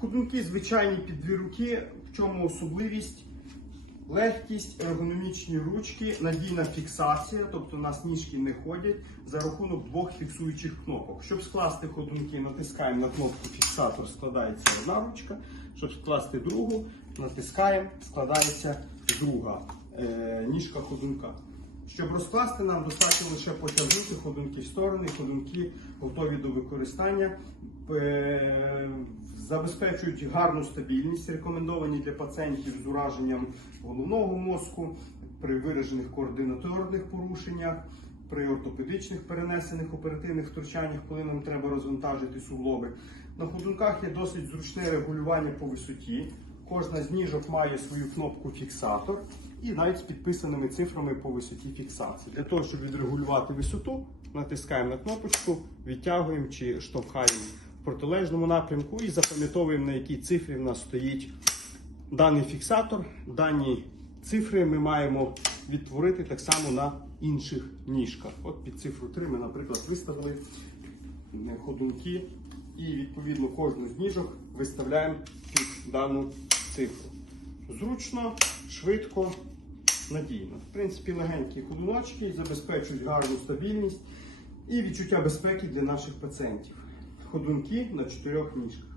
Ходунки звичайні під дві руки, в чому особливість? Легкість, ергономічні ручки, надійна фіксація, тобто у нас ніжки не ходять за рахунок двох фіксуючих кнопок. Щоб скласти ходунки, натискаємо на кнопку фіксатор, складається одна ручка. Щоб скласти другу, натискаємо, складається друга е, ніжка ходунка. Щоб розкласти, нам достатньо лише потягнути ходунки в сторони, ходунки готові до використання. Е, Забезпечують гарну стабільність, рекомендовані для пацієнтів з ураженням головного мозку, при виражених координаторних порушеннях, при ортопедичних перенесених оперативних втручаннях, коли нам треба розвантажити суглоби. На ходунках є досить зручне регулювання по висоті. Кожна з ніжок має свою кнопку фіксатор і навіть з підписаними цифрами по висоті фіксації. Для того, щоб відрегулювати висоту, натискаємо на кнопочку, відтягуємо чи штовхаємо в протилежному напрямку і запам'ятовуємо, на якій цифрі в нас стоїть даний фіксатор. Дані цифри ми маємо відтворити так само на інших ніжках. От під цифру 3 ми, наприклад, виставили ходунки і відповідно кожну з ніжок виставляємо під дану цифру. Зручно, швидко, надійно. В принципі, легенькі ходуночки забезпечують гарну стабільність і відчуття безпеки для наших пацієнтів. Ходунки на чотирьох ніжках.